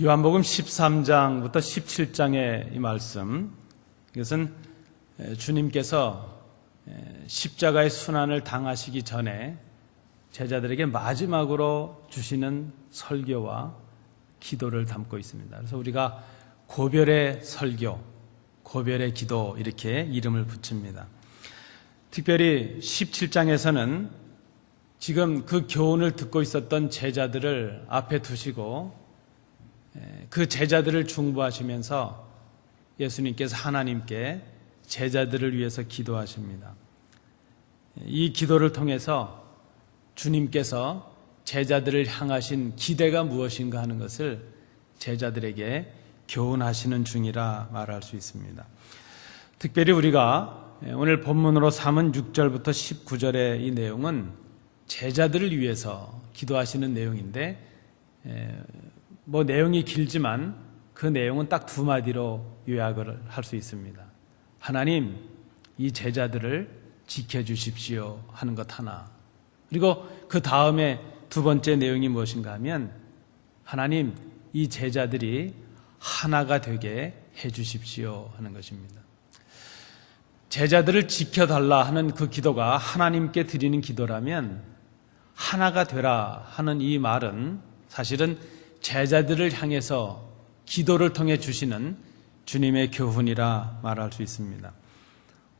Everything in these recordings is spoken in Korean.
요한복음 13장부터 17장의 이 말씀, 이것은 주님께서 십자가의 순환을 당하시기 전에 제자들에게 마지막으로 주시는 설교와 기도를 담고 있습니다. 그래서 우리가 고별의 설교, 고별의 기도 이렇게 이름을 붙입니다. 특별히 17장에서는 지금 그 교훈을 듣고 있었던 제자들을 앞에 두시고 그 제자들을 중보하시면서 예수님께서 하나님께 제자들을 위해서 기도하십니다. 이 기도를 통해서 주님께서 제자들을 향하신 기대가 무엇인가 하는 것을 제자들에게 교훈하시는 중이라 말할 수 있습니다. 특별히 우리가 오늘 본문으로 삼은 6절부터 19절의 이 내용은 제자들을 위해서 기도하시는 내용인데 내용이 길지만 그 내용은 딱 두 마디로 요약을 할 수 있습니다. 하나님, 이 제자들을 지켜주십시오 하는 것 하나. 그리고 그 다음에 두 번째 내용이 무엇인가 하면 하나님, 이 제자들이 하나가 되게 해주십시오 하는 것입니다. 제자들을 지켜달라 하는 그 기도가 하나님께 드리는 기도라면 하나가 되라 하는 이 말은 사실은 제자들을 향해서 기도를 통해 주시는 주님의 교훈이라 말할 수 있습니다.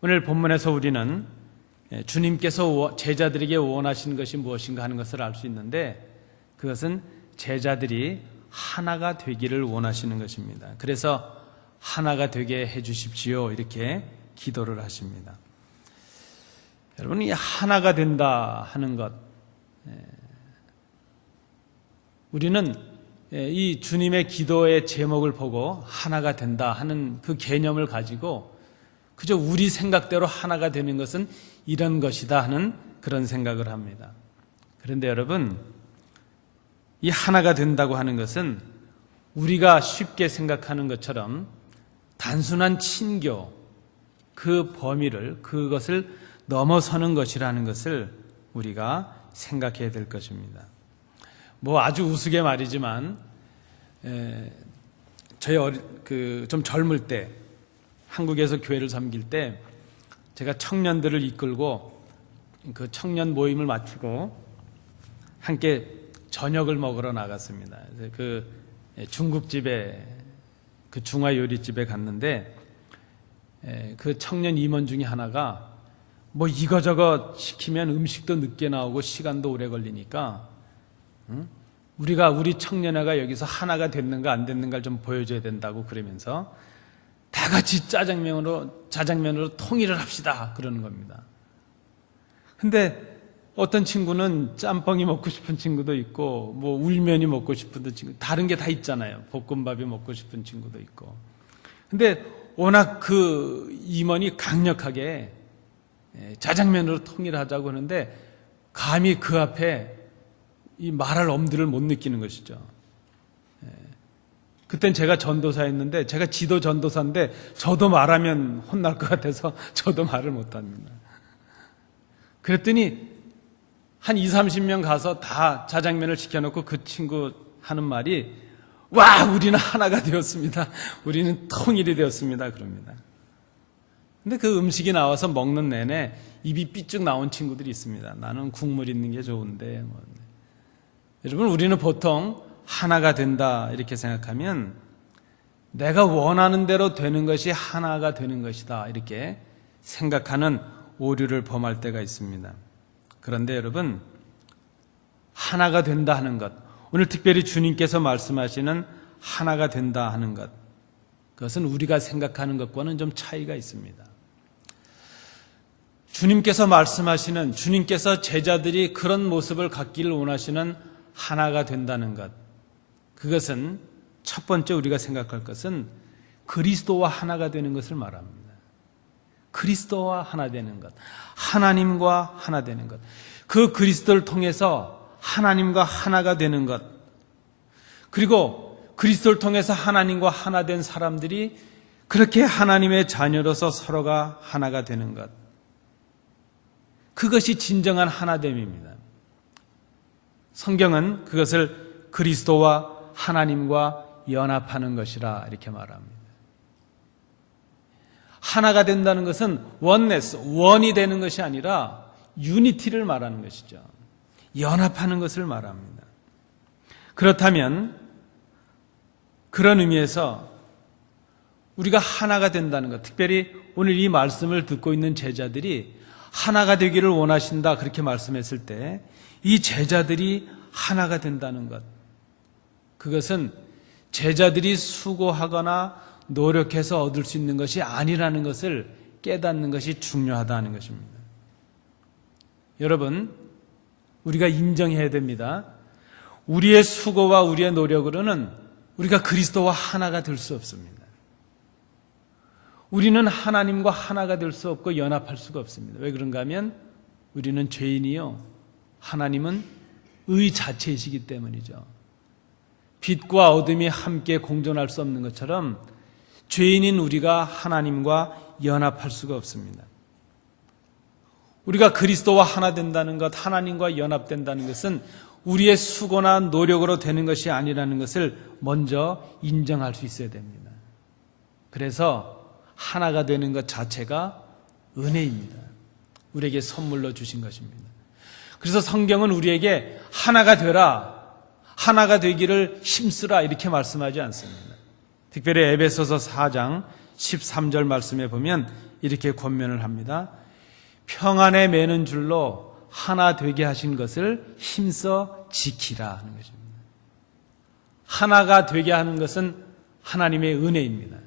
오늘 본문에서 우리는 주님께서 제자들에게 원하시는 것이 무엇인가 하는 것을 알 수 있는데 그것은 제자들이 하나가 되기를 원하시는 것입니다. 그래서 하나가 되게 해 주십시오 이렇게 기도를 하십니다. 여러분, 이 하나가 된다 하는 것, 우리는 이 주님의 기도의 제목을 보고 하나가 된다 하는 그 개념을 가지고 그저 우리 생각대로 하나가 되는 것은 이런 것이다 하는 그런 생각을 합니다. 그런데 여러분, 이 하나가 된다고 하는 것은 우리가 쉽게 생각하는 것처럼 단순한 친교, 그 범위를, 그것을 넘어서는 것이라는 것을 우리가 생각해야 될 것입니다. 아주 우스개 말이지만 저희 좀 젊을 때 한국에서 교회를 섬길 때 제가 청년들을 이끌고 그 청년 모임을 마치고 함께 저녁을 먹으러 나갔습니다. 그 중국집에, 그 중화요리집에 갔는데 그 청년 임원 중에 하나가 이거저거 시키면 음식도 늦게 나오고 시간도 오래 걸리니까 우리 청년회가 여기서 하나가 됐는가 안 됐는가를 좀 보여줘야 된다고 그러면서 다 같이 자장면으로 통일을 합시다 그러는 겁니다. 근데 어떤 친구는 짬뽕이 먹고 싶은 친구도 있고 울면이 먹고 싶은 친구, 다른 게 다 있잖아요. 볶음밥이 먹고 싶은 친구도 있고. 근데 워낙 그 임원이 강력하게 자장면으로 통일하자고 하는데 감히 그 앞에 이 말할 엄두를 못 느끼는 것이죠. 그땐 제가 전도사였는데, 제가 지도 전도사인데 저도 말하면 혼날 것 같아서 저도 말을 못합니다. 그랬더니 한 20, 30명 가서 다 자장면을 시켜놓고 그 친구 하는 말이 와, 우리는 하나가 되었습니다. 우리는 통일이 되었습니다. 그럽니다. 근데 그 음식이 나와서 먹는 내내 입이 삐쭉 나온 친구들이 있습니다. 나는 국물 있는 게 좋은데. 여러분, 우리는 보통 하나가 된다 이렇게 생각하면 내가 원하는 대로 되는 것이 하나가 되는 것이다 이렇게 생각하는 오류를 범할 때가 있습니다. 그런데 여러분, 하나가 된다 하는 것, 오늘 특별히 주님께서 말씀하시는 하나가 된다 하는 것, 그것은 우리가 생각하는 것과는 좀 차이가 있습니다. 주님께서 말씀하시는, 주님께서 제자들이 그런 모습을 갖기를 원하시는 하나가 된다는 것, 그것은 첫 번째 우리가 생각할 것은 그리스도와 하나가 되는 것을 말합니다. 그리스도와 하나 되는 것, 하나님과 하나 되는 것, 그 그리스도를 통해서 하나님과 하나가 되는 것, 그리고 그리스도를 통해서 하나님과 하나 된 사람들이 그렇게 하나님의 자녀로서 서로가 하나가 되는 것, 그것이 진정한 하나됨입니다. 성경은 그것을 그리스도와 하나님과 연합하는 것이라 이렇게 말합니다. 하나가 된다는 것은 원네스, 원이 되는 것이 아니라 유니티를 말하는 것이죠. 연합하는 것을 말합니다. 그렇다면 그런 의미에서 우리가 하나가 된다는 것, 특별히 오늘 이 말씀을 듣고 있는 제자들이 하나가 되기를 원하신다 그렇게 말씀했을 때 이 제자들이 하나가 된다는 것, 그것은 제자들이 수고하거나 노력해서 얻을 수 있는 것이 아니라는 것을 깨닫는 것이 중요하다는 것입니다. 여러분, 우리가 인정해야 됩니다. 우리의 수고와 우리의 노력으로는 우리가 그리스도와 하나가 될 수 없습니다. 우리는 하나님과 하나가 될 수 없고 연합할 수가 없습니다. 왜 그런가 하면 우리는 죄인이요, 하나님은 의 자체이시기 때문이죠. 빛과 어둠이 함께 공존할 수 없는 것처럼 죄인인 우리가 하나님과 연합할 수가 없습니다. 우리가 그리스도와 하나 된다는 것, 하나님과 연합된다는 것은 우리의 수고나 노력으로 되는 것이 아니라는 것을 먼저 인정할 수 있어야 됩니다. 그래서 하나가 되는 것 자체가 은혜입니다. 우리에게 선물로 주신 것입니다. 그래서 성경은 우리에게 하나가 되라, 하나가 되기를 힘쓰라 이렇게 말씀하지 않습니다. 특별히 에베소서 4장 13절 말씀에 보면 이렇게 권면을 합니다. 평안에 매는 줄로 하나 되게 하신 것을 힘써 지키라 하는 것입니다. 하나가 되게 하는 것은 하나님의 은혜입니다.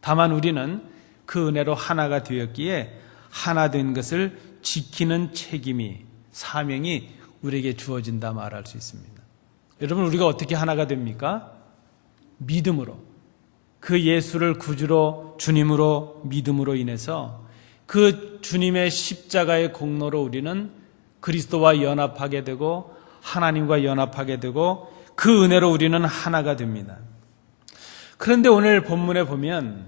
다만 우리는 그 은혜로 하나가 되었기에 하나 된 것을 지키는 책임이, 사명이 우리에게 주어진다 말할 수 있습니다. 여러분, 우리가 어떻게 하나가 됩니까? 믿음으로, 그 예수를 구주로, 주님으로 믿음으로 인해서 그 주님의 십자가의 공로로 우리는 그리스도와 연합하게 되고 하나님과 연합하게 되고 그 은혜로 우리는 하나가 됩니다. 그런데 오늘 본문에 보면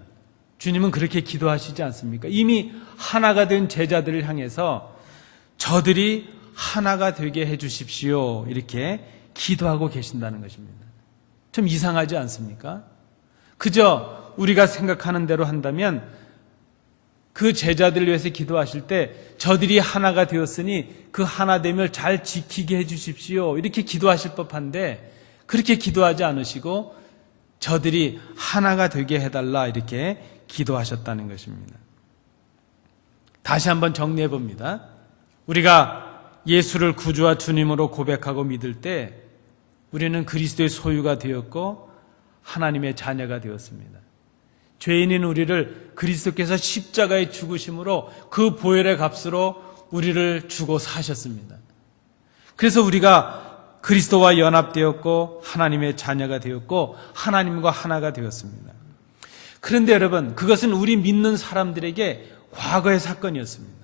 주님은 그렇게 기도하시지 않습니까? 이미 하나가 된 제자들을 향해서 저들이 하나가 되게 해 주십시오 이렇게 기도하고 계신다는 것입니다. 좀 이상하지 않습니까? 그저 우리가 생각하는 대로 한다면 그 제자들을 위해서 기도하실 때 저들이 하나가 되었으니 그 하나됨을 잘 지키게 해 주십시오 이렇게 기도하실 법한데 그렇게 기도하지 않으시고 저들이 하나가 되게 해달라 이렇게 기도하셨다는 것입니다. 다시 한번 정리해 봅니다. 우리가 예수를 구주와 주님으로 고백하고 믿을 때 우리는 그리스도의 소유가 되었고 하나님의 자녀가 되었습니다. 죄인인 우리를 그리스도께서 십자가에 죽으심으로 그 보혈의 값으로 우리를 주고 사셨습니다. 그래서 우리가 그리스도와 연합되었고 하나님의 자녀가 되었고 하나님과 하나가 되었습니다. 그런데 여러분, 그것은 우리 믿는 사람들에게 과거의 사건이었습니다.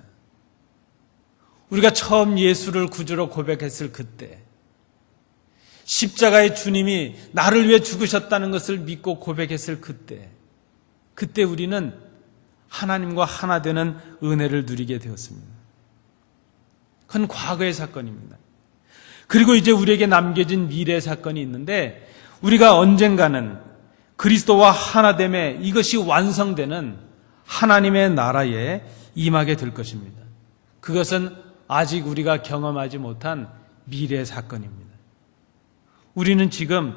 우리가 처음 예수를 구주로 고백했을 그때, 십자가의 주님이 나를 위해 죽으셨다는 것을 믿고 고백했을 그때 우리는 하나님과 하나 되는 은혜를 누리게 되었습니다. 그건 과거의 사건입니다. 그리고 이제 우리에게 남겨진 미래의 사건이 있는데 우리가 언젠가는 그리스도와 하나됨에 이것이 완성되는 하나님의 나라에 임하게 될 것입니다. 그것은 아직 우리가 경험하지 못한 미래의 사건입니다. 우리는 지금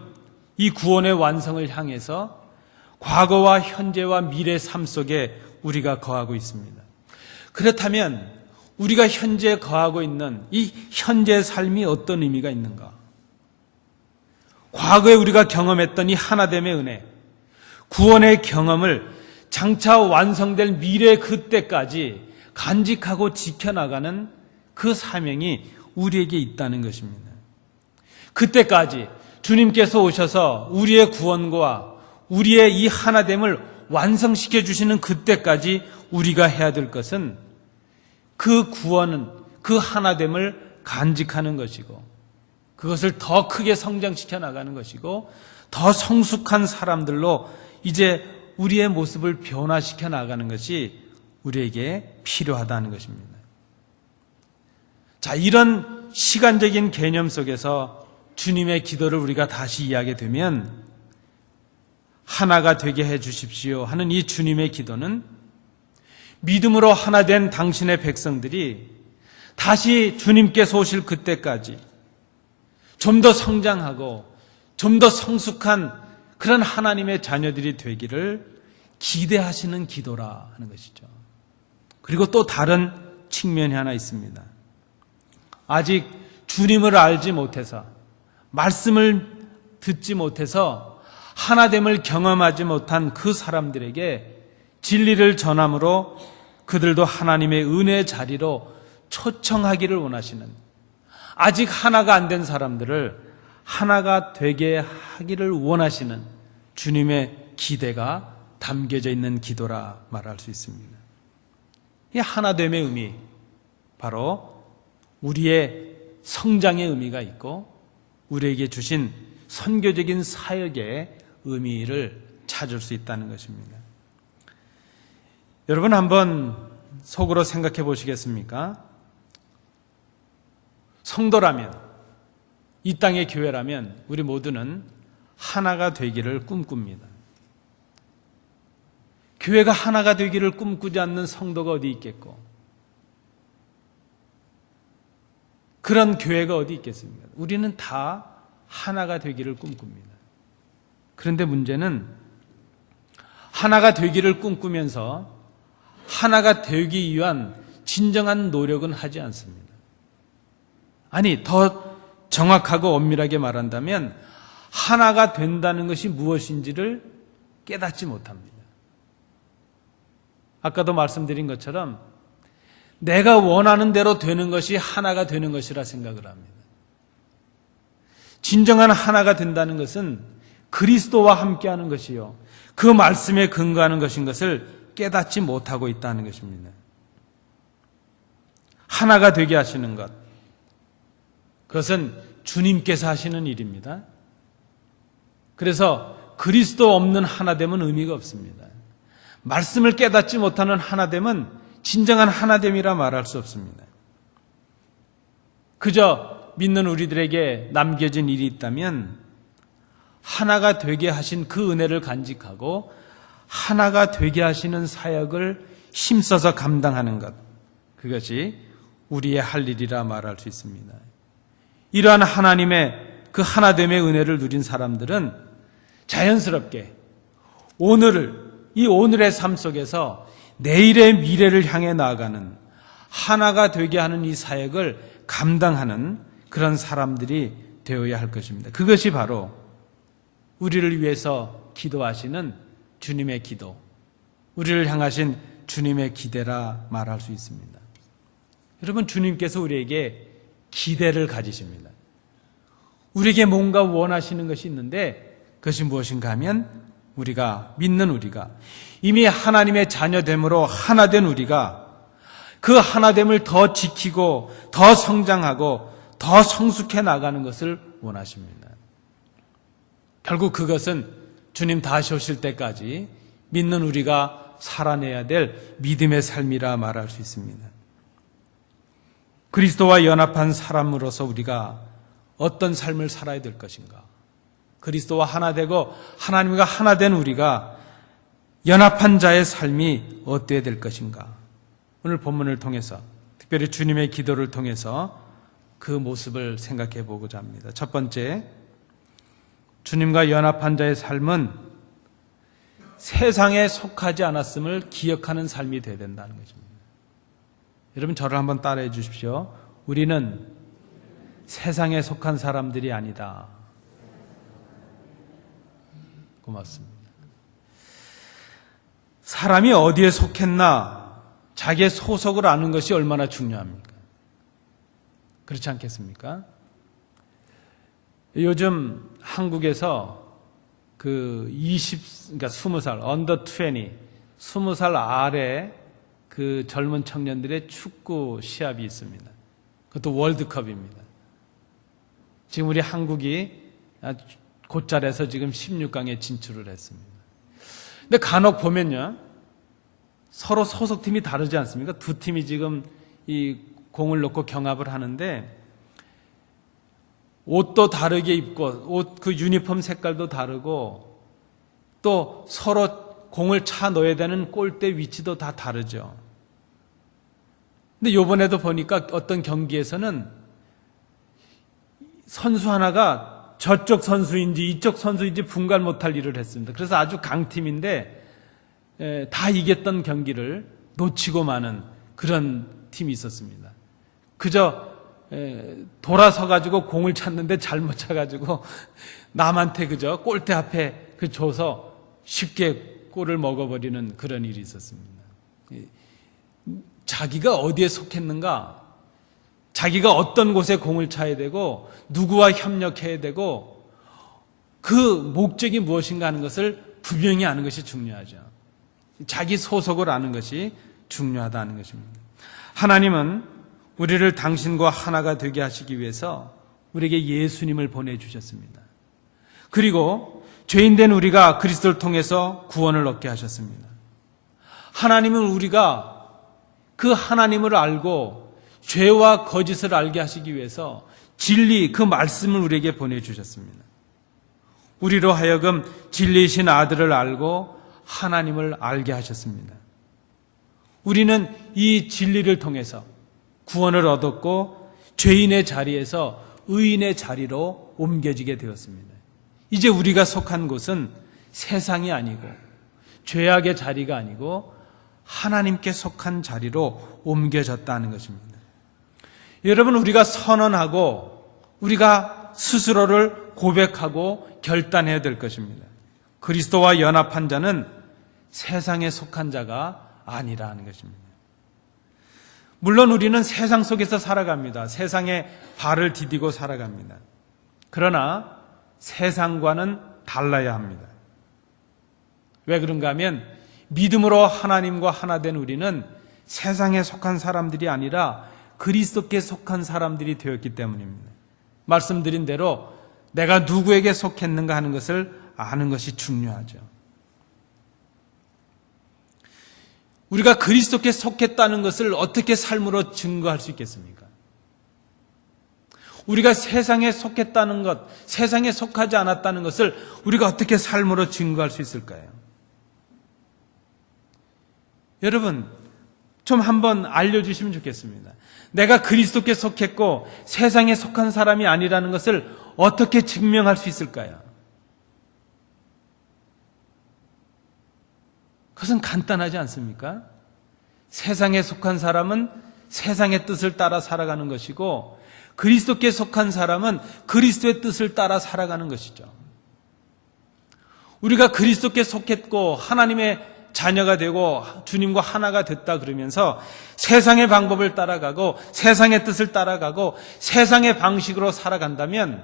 이 구원의 완성을 향해서 과거와 현재와 미래의 삶 속에 우리가 거하고 있습니다. 그렇다면 우리가 현재 거하고 있는 이 현재의 삶이 어떤 의미가 있는가? 과거에 우리가 경험했던 이 하나됨의 은혜, 구원의 경험을 장차 완성될 미래 그때까지 간직하고 지켜나가는 그 사명이 우리에게 있다는 것입니다. 그때까지 주님께서 오셔서 우리의 구원과 우리의 이 하나됨을 완성시켜 주시는 그때까지 우리가 해야 될 것은 그 구원은 그 하나됨을 간직하는 것이고 그것을 더 크게 성장시켜 나가는 것이고 더 성숙한 사람들로 이제 우리의 모습을 변화시켜 나가는 것이 우리에게 필요하다는 것입니다. 자, 이런 시간적인 개념 속에서 주님의 기도를 우리가 다시 이해하게 되면 하나가 되게 해 주십시오 하는 이 주님의 기도는 믿음으로 하나 된 당신의 백성들이 다시 주님께서 오실 그때까지 좀 더 성장하고 좀 더 성숙한 그런 하나님의 자녀들이 되기를 기대하시는 기도라 하는 것이죠. 그리고 또 다른 측면이 하나 있습니다. 아직 주님을 알지 못해서, 말씀을 듣지 못해서 하나됨을 경험하지 못한 그 사람들에게 진리를 전함으로 그들도 하나님의 은혜의 자리로 초청하기를 원하시는, 아직 하나가 안 된 사람들을 하나가 되게 하기를 원하시는 주님의 기대가 담겨져 있는 기도라 말할 수 있습니다. 이 하나됨의 의미, 바로 우리의 성장의 의미가 있고 우리에게 주신 선교적인 사역의 의미를 찾을 수 있다는 것입니다. 여러분 한번 속으로 생각해 보시겠습니까? 성도라면, 이 땅의 교회라면 우리 모두는 하나가 되기를 꿈꿉니다. 교회가 하나가 되기를 꿈꾸지 않는 성도가 어디 있겠고, 그런 교회가 어디 있겠습니까? 우리는 다 하나가 되기를 꿈꿉니다. 그런데 문제는 하나가 되기를 꿈꾸면서 하나가 되기 위한 진정한 노력은 하지 않습니다. 아니, 더 정확하고 엄밀하게 말한다면 하나가 된다는 것이 무엇인지를 깨닫지 못합니다. 아까도 말씀드린 것처럼 내가 원하는 대로 되는 것이 하나가 되는 것이라 생각을 합니다. 진정한 하나가 된다는 것은 그리스도와 함께하는 것이요, 그 말씀에 근거하는 것인 것을 깨닫지 못하고 있다는 것입니다. 하나가 되게 하시는 것, 그것은 주님께서 하시는 일입니다. 그래서 그리스도 없는 하나됨은 의미가 없습니다. 말씀을 깨닫지 못하는 하나됨은 진정한 하나됨이라 말할 수 없습니다. 그저 믿는 우리들에게 남겨진 일이 있다면 하나가 되게 하신 그 은혜를 간직하고 하나가 되게 하시는 사역을 힘써서 감당하는 것, 그것이 우리의 할 일이라 말할 수 있습니다. 이러한 하나님의 그 하나됨의 은혜를 누린 사람들은 자연스럽게 이 오늘의 삶 속에서 내일의 미래를 향해 나아가는, 하나가 되게 하는 이 사역을 감당하는 그런 사람들이 되어야 할 것입니다. 그것이 바로 우리를 위해서 기도하시는 주님의 기도, 우리를 향하신 주님의 기대라 말할 수 있습니다. 여러분, 주님께서 우리에게 기대를 가지십니다. 우리에게 뭔가 원하시는 것이 있는데 그것이 무엇인가 하면 믿는 우리가 이미 하나님의 자녀됨으로 하나된 우리가 그 하나됨을 더 지키고 더 성장하고 더 성숙해 나가는 것을 원하십니다. 결국 그것은 주님 다시 오실 때까지 믿는 우리가 살아내야 될 믿음의 삶이라 말할 수 있습니다. 그리스도와 연합한 사람으로서 우리가 어떤 삶을 살아야 될 것인가? 그리스도와 하나 되고 하나님과 하나 된 우리가 연합한 자의 삶이 어때야 될 것인가? 오늘 본문을 통해서, 특별히 주님의 기도를 통해서 그 모습을 생각해 보고자 합니다. 첫 번째, 주님과 연합한 자의 삶은 세상에 속하지 않았음을 기억하는 삶이 되어야 된다는 것입니다. 여러분, 저를 한번 따라해 주십시오. 우리는 세상에 속한 사람들이 아니다. 고맙습니다. 사람이 어디에 속했나 자기의 소속을 아는 것이 얼마나 중요합니까? 그렇지 않겠습니까? 요즘 한국에서 그러니까 20살, 언더 20, 20살 아래 그 젊은 청년들의 축구 시합이 있습니다. 그것도 월드컵입니다. 지금 우리 한국이 곧잘해서 지금 16강에 진출을 했습니다. 근데 간혹 보면요, 서로 소속팀이 다르지 않습니까? 두 팀이 지금 이 공을 놓고 경합을 하는데 옷도 다르게 입고 옷 그 유니폼 색깔도 다르고 또 서로 공을 차 넣어야 되는 골대 위치도 다 다르죠. 근데 요번에도 보니까 어떤 경기에서는 선수 하나가 저쪽 선수인지 이쪽 선수인지 분간 못할 일을 했습니다. 그래서 아주 강팀인데 다 이겼던 경기를 놓치고 마는 그런 팀이 있었습니다. 그저 돌아서 가지고 공을 찼는데 잘못 차가지고 남한테 그저 골대 앞에 줘서 쉽게 골을 먹어버리는 그런 일이 있었습니다. 자기가 어디에 속했는가, 자기가 어떤 곳에 공을 차야 되고 누구와 협력해야 되고 그 목적이 무엇인가 하는 것을 분명히 아는 것이 중요하죠. 자기 소속을 아는 것이 중요하다는 것입니다. 하나님은 우리를 당신과 하나가 되게 하시기 위해서 우리에게 예수님을 보내주셨습니다. 그리고 죄인된 우리가 그리스도를 통해서 구원을 얻게 하셨습니다. 하나님은 우리가 그 하나님을 알고 죄와 거짓을 알게 하시기 위해서 진리, 그 말씀을 우리에게 보내주셨습니다. 우리로 하여금 진리이신 아들을 알고 하나님을 알게 하셨습니다. 우리는 이 진리를 통해서 구원을 얻었고 죄인의 자리에서 의인의 자리로 옮겨지게 되었습니다. 이제 우리가 속한 곳은 세상이 아니고 죄악의 자리가 아니고 하나님께 속한 자리로 옮겨졌다는 것입니다. 여러분, 우리가 선언하고 우리가 스스로를 고백하고 결단해야 될 것입니다. 그리스도와 연합한 자는 세상에 속한 자가 아니라는 것입니다. 물론 우리는 세상 속에서 살아갑니다. 세상에 발을 디디고 살아갑니다. 그러나 세상과는 달라야 합니다. 왜 그런가 하면 믿음으로 하나님과 하나 된 우리는 세상에 속한 사람들이 아니라 그리스도께 속한 사람들이 되었기 때문입니다. 말씀드린 대로 내가 누구에게 속했는가 하는 것을 아는 것이 중요하죠. 우리가 그리스도께 속했다는 것을 어떻게 삶으로 증거할 수 있겠습니까? 우리가 세상에 속했다는 것, 세상에 속하지 않았다는 것을 우리가 어떻게 삶으로 증거할 수 있을까요? 여러분, 좀 한번 알려주시면 좋겠습니다. 내가 그리스도께 속했고 세상에 속한 사람이 아니라는 것을 어떻게 증명할 수 있을까요? 그것은 간단하지 않습니까? 세상에 속한 사람은 세상의 뜻을 따라 살아가는 것이고 그리스도께 속한 사람은 그리스도의 뜻을 따라 살아가는 것이죠. 우리가 그리스도께 속했고 하나님의 자녀가 되고 주님과 하나가 됐다 그러면서 세상의 방법을 따라가고 세상의 뜻을 따라가고 세상의 방식으로 살아간다면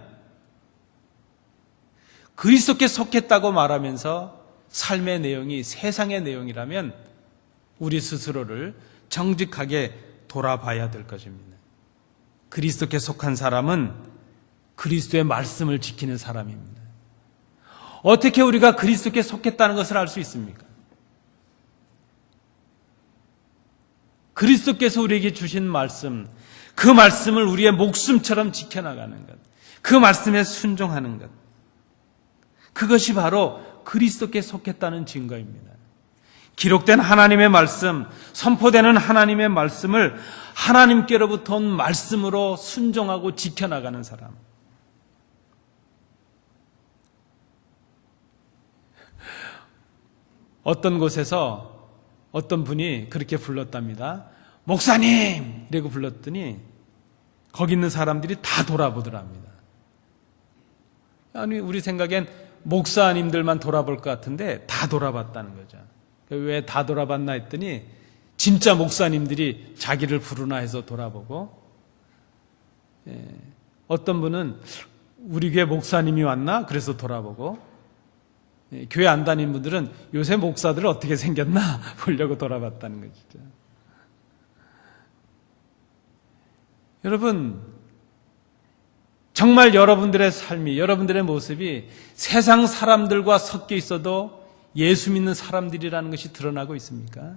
그리스도께 속했다고 말하면서 삶의 내용이 세상의 내용이라면 우리 스스로를 정직하게 돌아봐야 될 것입니다. 그리스도께 속한 사람은 그리스도의 말씀을 지키는 사람입니다. 어떻게 우리가 그리스도께 속했다는 것을 알 수 있습니까? 그리스도께서 우리에게 주신 말씀, 그 말씀을 우리의 목숨처럼 지켜나가는 것, 그 말씀에 순종하는 것, 그것이 바로 그리스도께 속했다는 증거입니다. 기록된 하나님의 말씀, 선포되는 하나님의 말씀을 하나님께로부터 온 말씀으로 순종하고 지켜나가는 사람. 어떤 곳에서 어떤 분이 그렇게 불렀답니다. 목사님! 이라고 불렀더니 거기 있는 사람들이 다 돌아보더랍니다. 아니, 우리 생각엔 목사님들만 돌아볼 것 같은데 다 돌아봤다는 거죠. 왜 다 돌아봤나 했더니 진짜 목사님들이 자기를 부르나 해서 돌아보고, 어떤 분은 우리 교회 목사님이 왔나? 그래서 돌아보고, 교회 안 다니는 분들은 요새 목사들 어떻게 생겼나 보려고 돌아봤다는 것이죠. 여러분, 정말 여러분들의 삶이, 여러분들의 모습이 세상 사람들과 섞여 있어도 예수 믿는 사람들이라는 것이 드러나고 있습니까?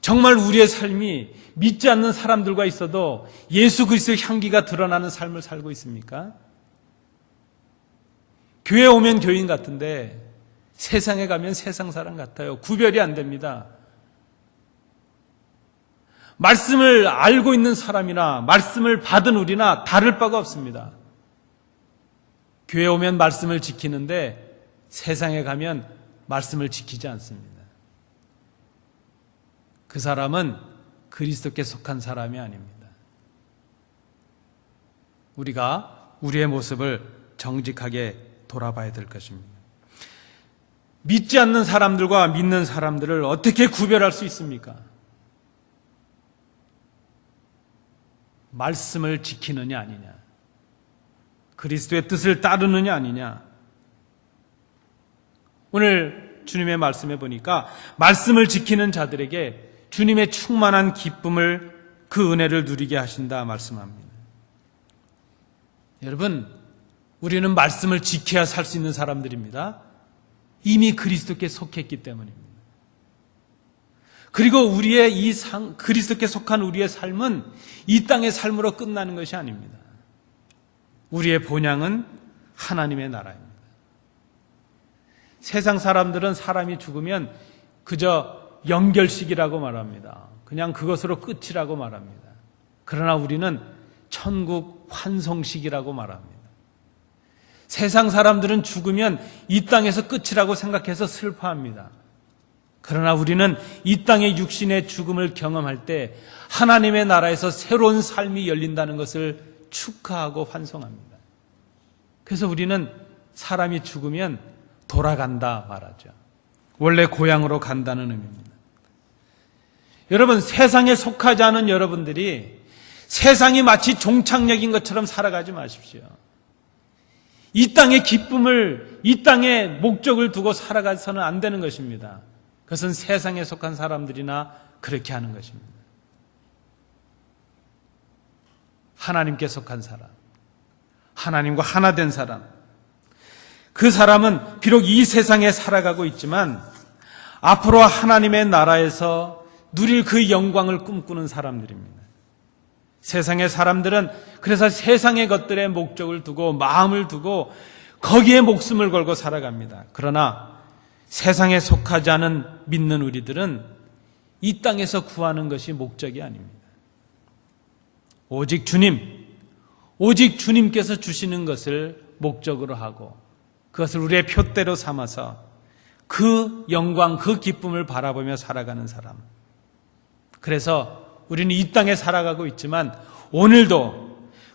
정말 우리의 삶이 믿지 않는 사람들과 있어도 예수 그리스도의 향기가 드러나는 삶을 살고 있습니까? 교회 오면 교인 같은데 세상에 가면 세상 사람 같아요. 구별이 안 됩니다. 말씀을 알고 있는 사람이나 말씀을 받은 우리나 다를 바가 없습니다. 교회 오면 말씀을 지키는데 세상에 가면 말씀을 지키지 않습니다. 그 사람은 그리스도께 속한 사람이 아닙니다. 우리가 우리의 모습을 정직하게 돌아봐야 될 것입니다. 믿지 않는 사람들과 믿는 사람들을 어떻게 구별할 수 있습니까? 말씀을 지키느냐 아니냐, 그리스도의 뜻을 따르느냐 아니냐. 오늘 주님의 말씀에 보니까 말씀을 지키는 자들에게 주님의 충만한 기쁨을, 그 은혜를 누리게 하신다 말씀합니다. 여러분, 우리는 말씀을 지켜야 살 수 있는 사람들입니다. 이미 그리스도께 속했기 때문입니다. 그리고 우리의 그리스도께 속한 우리의 삶은 이 땅의 삶으로 끝나는 것이 아닙니다. 우리의 본향은 하나님의 나라입니다. 세상 사람들은 사람이 죽으면 그저 영결식이라고 말합니다. 그냥 그것으로 끝이라고 말합니다. 그러나 우리는 천국 환송식이라고 말합니다. 세상 사람들은 죽으면 이 땅에서 끝이라고 생각해서 슬퍼합니다. 그러나 우리는 이 땅의 육신의 죽음을 경험할 때 하나님의 나라에서 새로운 삶이 열린다는 것을 축하하고 환송합니다. 그래서 우리는 사람이 죽으면 돌아간다 말하죠. 원래 고향으로 간다는 의미입니다. 여러분, 세상에 속하지 않은 여러분들이 세상이 마치 종착역인 것처럼 살아가지 마십시오. 이 땅의 기쁨을, 이 땅의 목적을 두고 살아가서는 안 되는 것입니다. 그것은 세상에 속한 사람들이나 그렇게 하는 것입니다. 하나님께 속한 사람, 하나님과 하나 된 사람, 그 사람은 비록 이 세상에 살아가고 있지만 앞으로 하나님의 나라에서 누릴 그 영광을 꿈꾸는 사람들입니다. 세상의 사람들은 그래서 세상의 것들의 목적을 두고 마음을 두고 거기에 목숨을 걸고 살아갑니다. 그러나 세상에 속하지 않은 믿는 우리들은 이 땅에서 구하는 것이 목적이 아닙니다. 오직 주님께서 주시는 것을 목적으로 하고 그것을 우리의 표대로 삼아서 그 영광, 그 기쁨을 바라보며 살아가는 사람. 그래서 우리는 이 땅에 살아가고 있지만 오늘도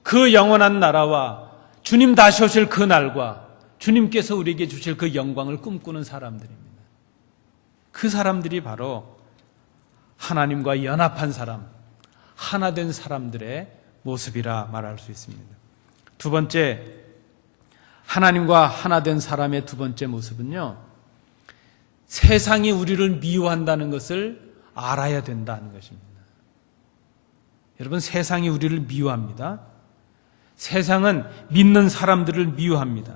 그 영원한 나라와 주님 다시 오실 그 날과 주님께서 우리에게 주실 그 영광을 꿈꾸는 사람들입니다. 그 사람들이 바로 하나님과 연합한 사람, 하나 된 사람들의 모습이라 말할 수 있습니다. 두 번째, 하나님과 하나 된 사람의 두 번째 모습은요, 세상이 우리를 미워한다는 것을 알아야 된다는 것입니다. 여러분, 세상이 우리를 미워합니다. 세상은 믿는 사람들을 미워합니다.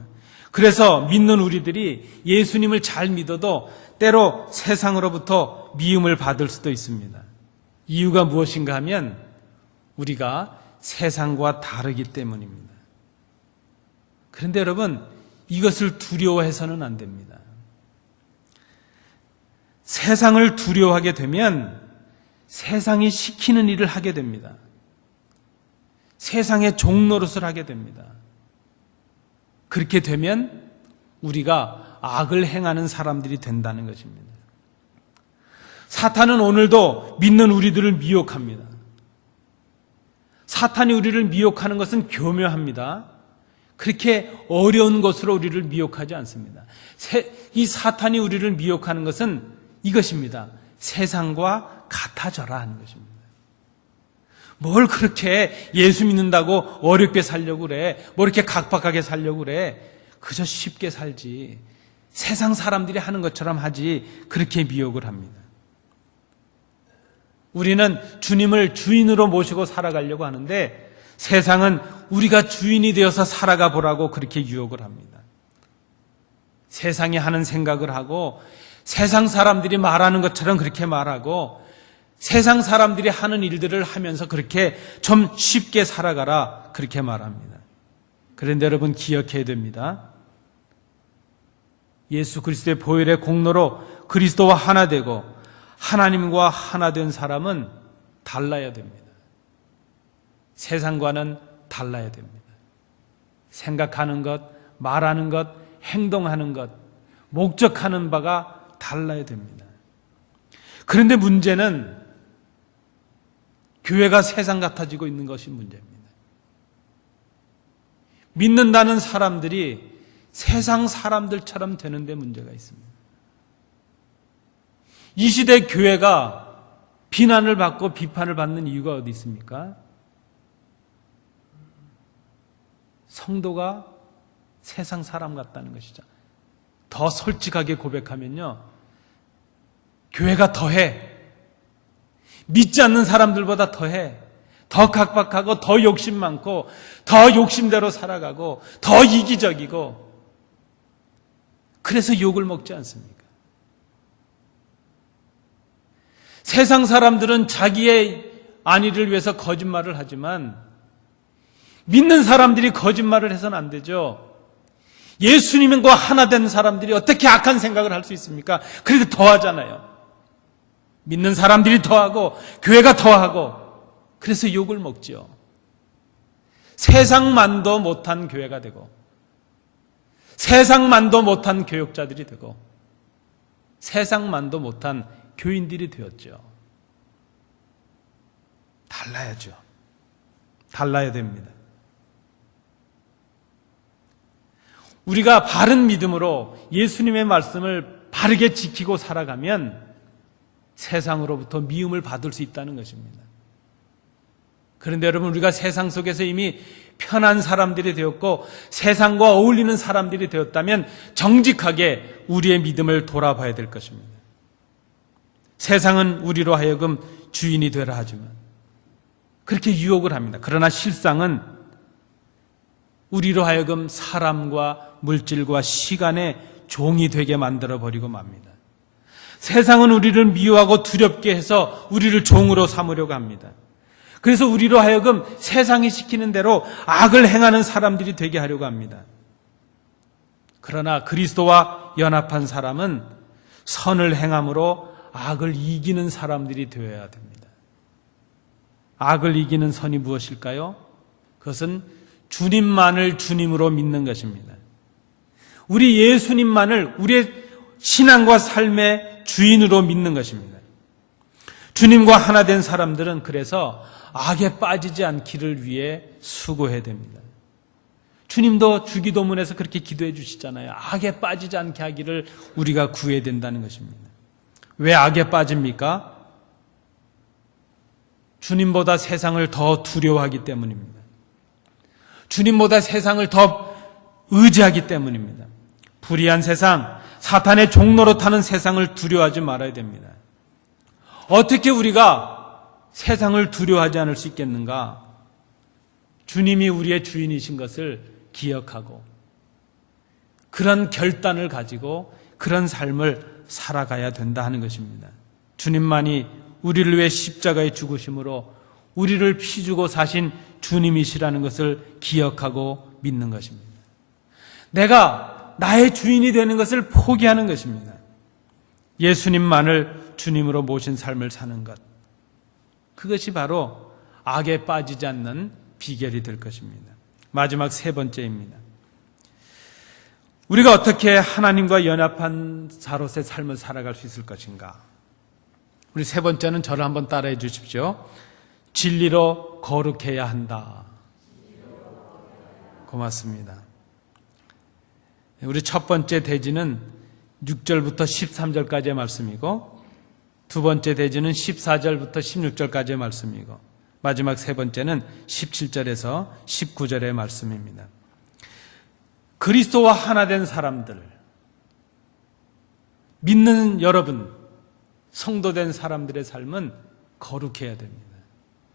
그래서 믿는 우리들이 예수님을 잘 믿어도 때로 세상으로부터 미움을 받을 수도 있습니다. 이유가 무엇인가 하면 우리가 세상과 다르기 때문입니다. 그런데 여러분, 이것을 두려워해서는 안 됩니다. 세상을 두려워하게 되면 세상이 시키는 일을 하게 됩니다. 세상의 종노릇을 하게 됩니다. 그렇게 되면 우리가 악을 행하는 사람들이 된다는 것입니다. 사탄은 오늘도 믿는 우리들을 미혹합니다. 사탄이 우리를 미혹하는 것은 교묘합니다. 그렇게 어려운 것으로 우리를 미혹하지 않습니다. 이 사탄이 우리를 미혹하는 것은 이것입니다. 세상과 같아져라 하는 것입니다. 뭘 그렇게 예수 믿는다고 어렵게 살려고 그래? 뭐 이렇게 각박하게 살려고 그래? 그저 쉽게 살지. 세상 사람들이 하는 것처럼 하지. 그렇게 미혹을 합니다. 우리는 주님을 주인으로 모시고 살아가려고 하는데 세상은 우리가 주인이 되어서 살아가 보라고 그렇게 유혹을 합니다. 세상이 하는 생각을 하고 세상 사람들이 말하는 것처럼 그렇게 말하고 세상 사람들이 하는 일들을 하면서 그렇게 좀 쉽게 살아가라 그렇게 말합니다. 그런데 여러분 기억해야 됩니다. 예수 그리스도의 보혈의 공로로 그리스도와 하나 되고 하나님과 하나 된 사람은 달라야 됩니다. 세상과는 달라야 됩니다. 생각하는 것, 말하는 것, 행동하는 것, 목적하는 바가 달라야 됩니다. 그런데 문제는 교회가 세상 같아지고 있는 것이 문제입니다. 믿는다는 사람들이 세상 사람들처럼 되는 데 문제가 있습니다. 이 시대 교회가 비난을 받고 비판을 받는 이유가 어디 있습니까? 성도가 세상 사람 같다는 것이죠. 더 솔직하게 고백하면요, 교회가 더해. 믿지 않는 사람들보다 더해. 더 각박하고 더 욕심 많고 더 욕심대로 살아가고 더 이기적이고, 그래서 욕을 먹지 않습니까? 세상 사람들은 자기의 안위를 위해서 거짓말을 하지만 믿는 사람들이 거짓말을 해서는 안 되죠. 예수님과 하나 된 사람들이 어떻게 악한 생각을 할 수 있습니까? 그래도 더하잖아요. 믿는 사람들이 더하고 교회가 더하고, 그래서 욕을 먹죠. 세상만도 못한 교회가 되고 세상만도 못한 교역자들이 되고 세상만도 못한 교인들이 되었죠. 달라야죠. 달라야 됩니다. 우리가 바른 믿음으로 예수님의 말씀을 바르게 지키고 살아가면 세상으로부터 미움을 받을 수 있다는 것입니다. 그런데 여러분, 우리가 세상 속에서 이미 편한 사람들이 되었고 세상과 어울리는 사람들이 되었다면 정직하게 우리의 믿음을 돌아봐야 될 것입니다. 세상은 우리로 하여금 주인이 되라 하지만 그렇게 유혹을 합니다. 그러나 실상은 우리로 하여금 사람과 물질과 시간의 종이 되게 만들어버리고 맙니다. 세상은 우리를 미워하고 두렵게 해서 우리를 종으로 삼으려고 합니다. 그래서 우리로 하여금 세상이 시키는 대로 악을 행하는 사람들이 되게 하려고 합니다. 그러나 그리스도와 연합한 사람은 선을 행함으로 악을 이기는 사람들이 되어야 됩니다. 악을 이기는 선이 무엇일까요? 그것은 주님만을 주님으로 믿는 것입니다. 우리 예수님만을 우리의 신앙과 삶의 주인으로 믿는 것입니다. 주님과 하나 된 사람들은 그래서 악에 빠지지 않기를 위해 수고해야 됩니다. 주님도 주기도문에서 그렇게 기도해 주시잖아요. 악에 빠지지 않게 하기를 우리가 구해야 된다는 것입니다. 왜 악에 빠집니까? 주님보다 세상을 더 두려워하기 때문입니다. 주님보다 세상을 더 의지하기 때문입니다. 불의한 세상, 사탄의 종로로 타는 세상을 두려워하지 말아야 됩니다. 어떻게 우리가 세상을 두려워하지 않을 수 있겠는가? 주님이 우리의 주인이신 것을 기억하고 그런 결단을 가지고 그런 삶을 살아가야 된다 하는 것입니다. 주님만이 우리를 위해 십자가에 죽으심으로 우리를 피주고 사신 주님이시라는 것을 기억하고 믿는 것입니다. 내가 나의 주인이 되는 것을 포기하는 것입니다. 예수님만을 주님으로 모신 삶을 사는 것, 그것이 바로 악에 빠지지 않는 비결이 될 것입니다. 마지막 세 번째입니다. 우리가 어떻게 하나님과 연합한 자로서의 삶을 살아갈 수 있을 것인가? 우리 세 번째는 저를 한번 따라해 주십시오. 진리로 거룩해야 한다. 고맙습니다. 우리 첫 번째 대지는 6절부터 13절까지의 말씀이고, 두 번째 대지는 14절부터 16절까지의 말씀이고, 마지막 세 번째는 17절에서 19절의 말씀입니다. 그리스도와 하나 된 사람들, 믿는 여러분, 성도된 사람들의 삶은 거룩해야 됩니다.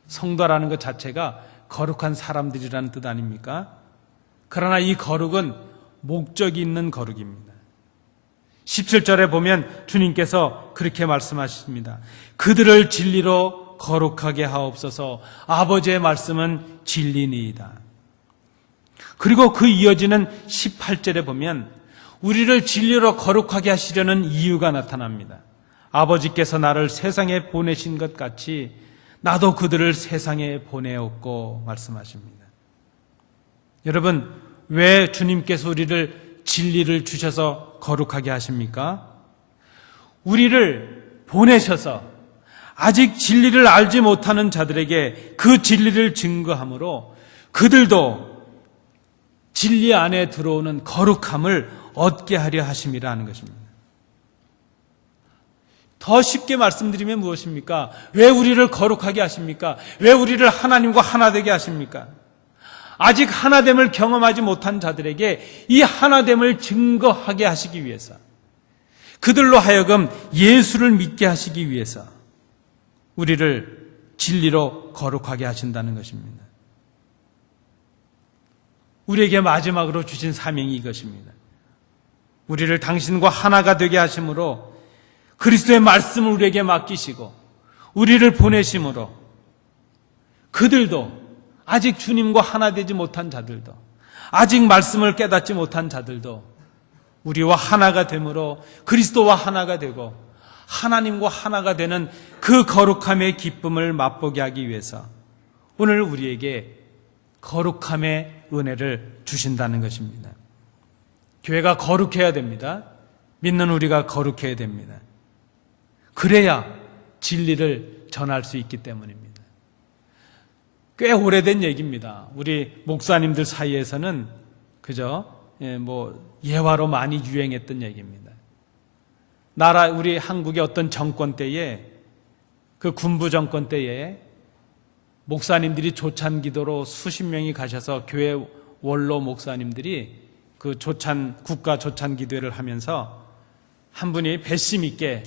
성도라는 것 자체가 거룩한 사람들이라는 뜻 아닙니까? 그러나 이 거룩은 목적이 있는 거룩입니다. 17절에 보면 주님께서 그렇게 말씀하십니다. 그들을 진리로 거룩하게 하옵소서. 아버지의 말씀은 진리니이다. 그리고 그 이어지는 18절에 보면 우리를 진리로 거룩하게 하시려는 이유가 나타납니다. 아버지께서 나를 세상에 보내신 것 같이 나도 그들을 세상에 보내었고 말씀하십니다. 여러분, 왜 주님께서 우리를 진리를 주셔서 거룩하게 하십니까? 우리를 보내셔서 아직 진리를 알지 못하는 자들에게 그 진리를 증거함으로 그들도 진리 안에 들어오는 거룩함을 얻게 하려 하심이라 하는 것입니다. 더 쉽게 말씀드리면 무엇입니까? 왜 우리를 거룩하게 하십니까? 왜 우리를 하나님과 하나 되게 하십니까? 아직 하나됨을 경험하지 못한 자들에게 이 하나됨을 증거하게 하시기 위해서, 그들로 하여금 예수를 믿게 하시기 위해서 우리를 진리로 거룩하게 하신다는 것입니다. 우리에게 마지막으로 주신 사명이 이것입니다. 우리를 당신과 하나가 되게 하심으로 그리스도의 말씀을 우리에게 맡기시고 우리를 보내심으로 그들도, 아직 주님과 하나 되지 못한 자들도, 아직 말씀을 깨닫지 못한 자들도 우리와 하나가 되므로 그리스도와 하나가 되고 하나님과 하나가 되는 그 거룩함의 기쁨을 맛보게 하기 위해서 오늘 우리에게 거룩함의 은혜를 주신다는 것입니다. 교회가 거룩해야 됩니다. 믿는 우리가 거룩해야 됩니다. 그래야 진리를 전할 수 있기 때문입니다. 꽤 오래된 얘기입니다. 우리 목사님들 사이에서는 그저 예화로 많이 유행했던 얘기입니다. 우리 한국의 어떤 정권 때에, 그 군부 정권 때에 목사님들이 조찬 기도로 수십 명이 가셔서 교회 원로 목사님들이 그 국가 조찬 기도회를 하면서 한 분이 배심 있게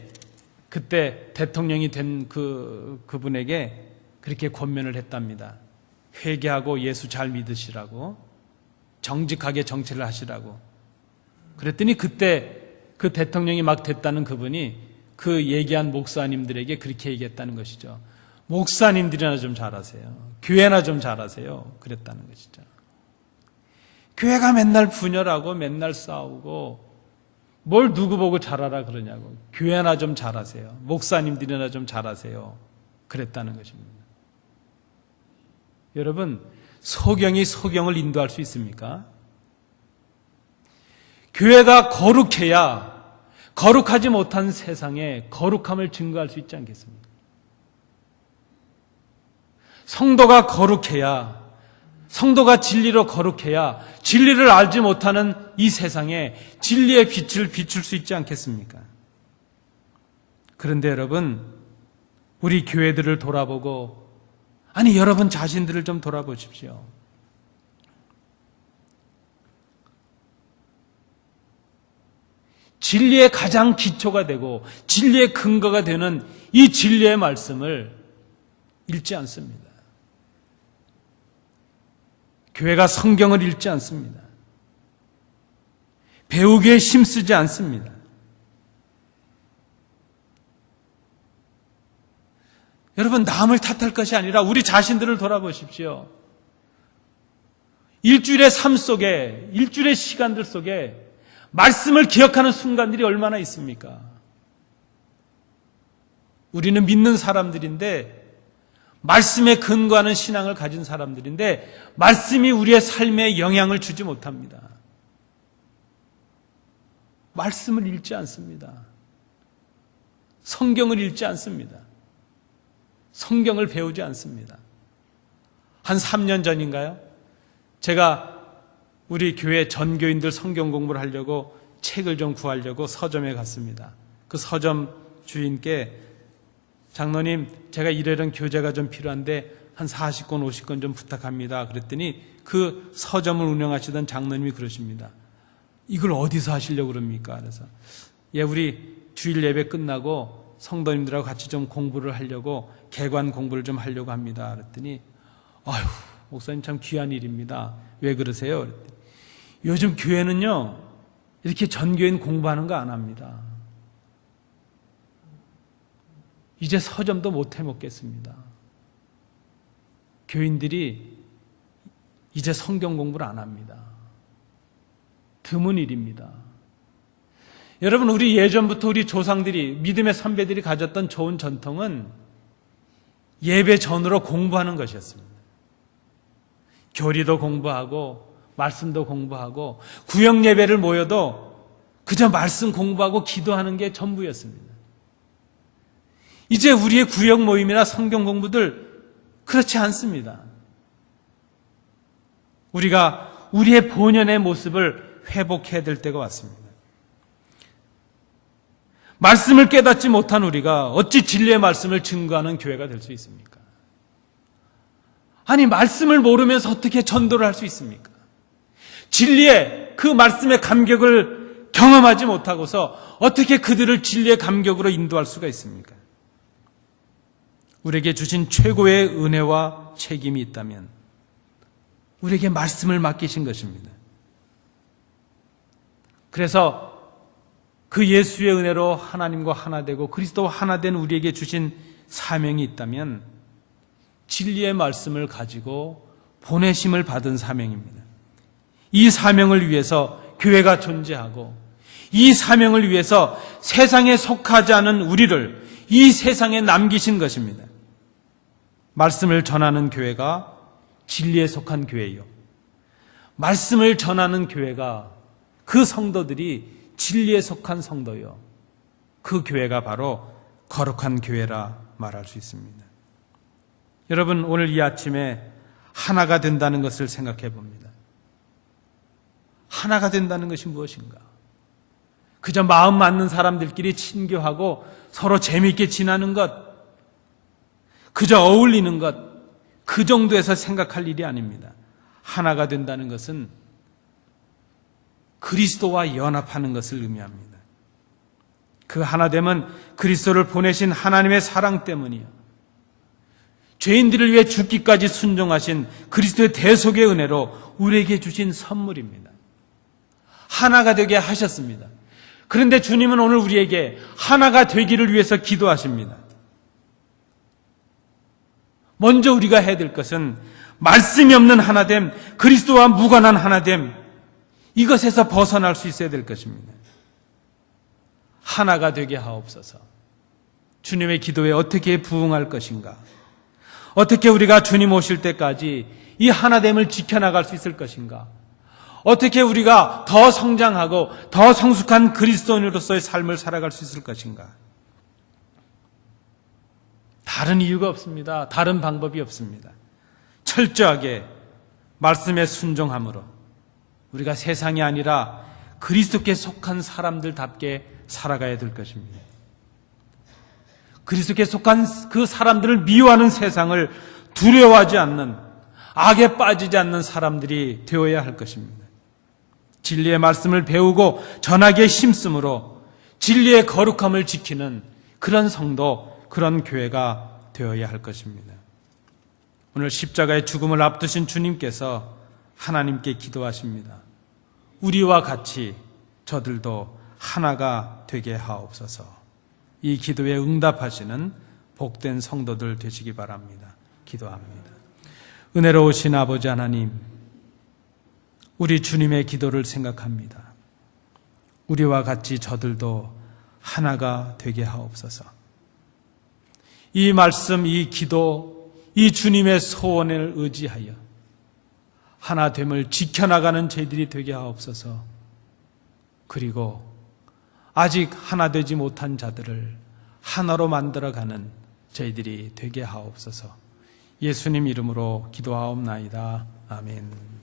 그때 대통령이 된 그분에게 그렇게 권면을 했답니다. 회개하고 예수 잘 믿으시라고, 정직하게 정치를 하시라고. 그랬더니 그때 그 대통령이 막 됐다는 그분이 그 얘기한 목사님들에게 그렇게 얘기했다는 것이죠. 목사님들이나 좀 잘하세요. 교회나 좀 잘하세요. 그랬다는 것이죠. 교회가 맨날 분열하고 맨날 싸우고 뭘 누구 보고 잘하라 그러냐고. 교회나 좀 잘하세요. 목사님들이나 좀 잘하세요. 그랬다는 것입니다. 여러분, 소경이 소경을 인도할 수 있습니까? 교회가 거룩해야 거룩하지 못한 세상에 거룩함을 증거할 수 있지 않겠습니까? 성도가 거룩해야, 성도가 진리로 거룩해야 진리를 알지 못하는 이 세상에 진리의 빛을 비출 수 있지 않겠습니까? 그런데 여러분, 우리 교회들을 돌아보고, 아니 여러분 자신들을 좀 돌아보십시오. 진리의 가장 기초가 되고 진리의 근거가 되는 이 진리의 말씀을 읽지 않습니다. 교회가 성경을 읽지 않습니다. 배우기에 힘쓰지 않습니다. 여러분, 남을 탓할 것이 아니라 우리 자신들을 돌아보십시오. 일주일의 삶 속에, 일주일의 시간들 속에 말씀을 기억하는 순간들이 얼마나 있습니까? 우리는 믿는 사람들인데, 말씀에 근거하는 신앙을 가진 사람들인데 말씀이 우리의 삶에 영향을 주지 못합니다. 말씀을 읽지 않습니다. 성경을 읽지 않습니다. 성경을 배우지 않습니다. 한 3년 전인가요? 제가 우리 교회 전교인들 성경 공부를 하려고 책을 좀 구하려고 서점에 갔습니다. 그 서점 주인께 장로님, 제가 이런 교재가 좀 필요한데 한 40권, 50권 좀 부탁합니다. 그랬더니 그 서점을 운영하시던 장로님이 그러십니다. 이걸 어디서 하시려고 그럽니까? 그래서 우리 주일 예배 끝나고 성도님들하고 같이 좀 공부를 하려고, 개관 공부를 좀 하려고 합니다. 그랬더니 아유, 목사님 참 귀한 일입니다. 왜 그러세요? 그랬더니 요즘 교회는요 이렇게 전교인 공부하는 거 안 합니다. 이제 서점도 못 해먹겠습니다. 교인들이 이제 성경 공부를 안 합니다. 드문 일입니다. 여러분, 우리 예전부터 우리 조상들이, 믿음의 선배들이 가졌던 좋은 전통은 예배 전으로 공부하는 것이었습니다. 교리도 공부하고 말씀도 공부하고 구역 예배를 모여도 그저 말씀 공부하고 기도하는 게 전부였습니다. 이제 우리의 구역 모임이나 성경 공부들 그렇지 않습니다. 우리가 우리의 본연의 모습을 회복해야 될 때가 왔습니다. 말씀을 깨닫지 못한 우리가 어찌 진리의 말씀을 증거하는 교회가 될 수 있습니까? 아니, 말씀을 모르면서 어떻게 전도를 할 수 있습니까? 진리의 그 말씀의 감격을 경험하지 못하고서 어떻게 그들을 진리의 감격으로 인도할 수가 있습니까? 우리에게 주신 최고의 은혜와 책임이 있다면 우리에게 말씀을 맡기신 것입니다. 그래서 그 예수의 은혜로 하나님과 하나 되고 그리스도와 하나 된 우리에게 주신 사명이 있다면 진리의 말씀을 가지고 보내심을 받은 사명입니다. 이 사명을 위해서 교회가 존재하고 이 사명을 위해서 세상에 속하지 않은 우리를 이 세상에 남기신 것입니다. 말씀을 전하는 교회가 진리에 속한 교회요. 말씀을 전하는 교회가 그 성도들이 진리에 속한 성도요. 그 교회가 바로 거룩한 교회라 말할 수 있습니다. 여러분, 오늘 이 아침에 하나가 된다는 것을 생각해 봅니다. 하나가 된다는 것이 무엇인가? 그저 마음 맞는 사람들끼리 친교하고 서로 재미있게 지나는 것, 그저 어울리는 것, 그 정도에서 생각할 일이 아닙니다. 하나가 된다는 것은 그리스도와 연합하는 것을 의미합니다. 그 하나됨은 그리스도를 보내신 하나님의 사랑 때문이요. 죄인들을 위해 죽기까지 순종하신 그리스도의 대속의 은혜로 우리에게 주신 선물입니다. 하나가 되게 하셨습니다. 그런데 주님은 오늘 우리에게 하나가 되기를 위해서 기도하십니다. 먼저 우리가 해야 될 것은 말씀이 없는 하나됨, 그리스도와 무관한 하나됨, 이것에서 벗어날 수 있어야 될 것입니다. 하나가 되게 하옵소서. 주님의 기도에 어떻게 부응할 것인가? 어떻게 우리가 주님 오실 때까지 이 하나됨을 지켜나갈 수 있을 것인가? 어떻게 우리가 더 성장하고 더 성숙한 그리스도인으로서의 삶을 살아갈 수 있을 것인가? 다른 이유가 없습니다. 다른 방법이 없습니다. 철저하게 말씀에 순종함으로 우리가 세상이 아니라 그리스도께 속한 사람들답게 살아가야 될 것입니다. 그리스도께 속한 그 사람들을 미워하는 세상을 두려워하지 않는, 악에 빠지지 않는 사람들이 되어야 할 것입니다. 진리의 말씀을 배우고 전하기에 힘쓰므로 진리의 거룩함을 지키는 그런 성도, 그런 교회가 되어야 할 것입니다. 오늘 십자가의 죽음을 앞두신 주님께서 하나님께 기도하십니다. 우리와 같이 저들도 하나가 되게 하옵소서. 이 기도에 응답하시는 복된 성도들 되시기 바랍니다. 기도합니다. 은혜로우신 아버지 하나님, 우리 주님의 기도를 생각합니다. 우리와 같이 저들도 하나가 되게 하옵소서. 이 말씀, 이 기도, 이 주님의 소원을 의지하여 하나됨을 지켜나가는 저희들이 되게 하옵소서. 그리고 아직 하나 되지 못한 자들을 하나로 만들어가는 저희들이 되게 하옵소서. 예수님 이름으로 기도하옵나이다. 아멘.